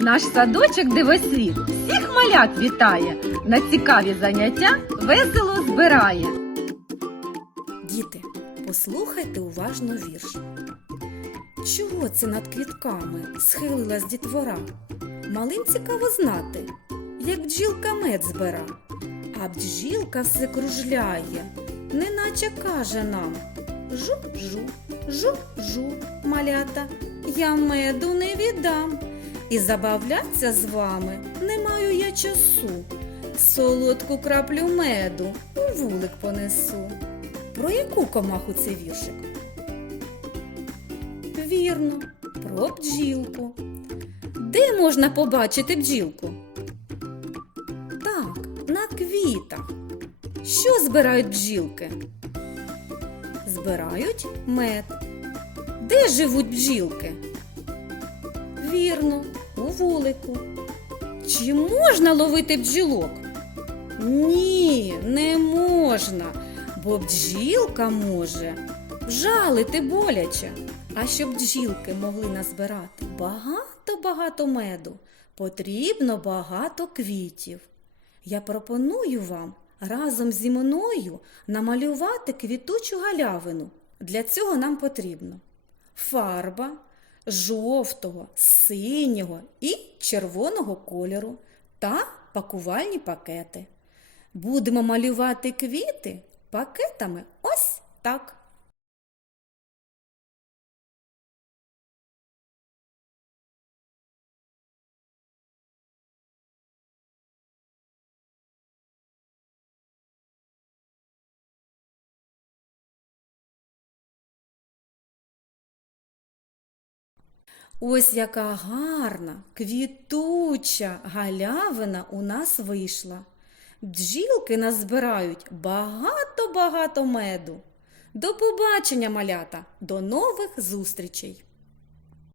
Наш садочок дивосвіт всіх малят вітає, на цікаві заняття весело збирає. Діти, послухайте уважно вірш. Чого це над квітками схилилась дітвора? Малим цікаво знати, як бджілка мед збира, а бджілка все кружляє, неначе каже нам Жу-жу, жу-жу, малята, я меду не віддам. І забавляться з вами не маю я часу. Солодку краплю меду у вулик понесу. Про яку комаху це віршик? Вірно, про бджілку. Де можна побачити бджілку? Так, на квітах. Що збирають бджілки? Збирають мед. Де живуть бджілки? Вірно, у вулику. Чи можна ловити бджілок? Ні, не можна, бо бджілка може вжалити боляче. А щоб бджілки могли назбирати багато-багато меду, потрібно багато квітів. Я пропоную вам разом зі мною намалювати квітучу галявину. Для цього нам потрібно фарба жовтого, синього і червоного кольору та пакувальні пакети. Будемо малювати квіти пакетами ось так. Ось яка гарна, квітуча галявина у нас вийшла. Бджілки назбирають багато-багато меду. До побачення, малята, до нових зустрічей!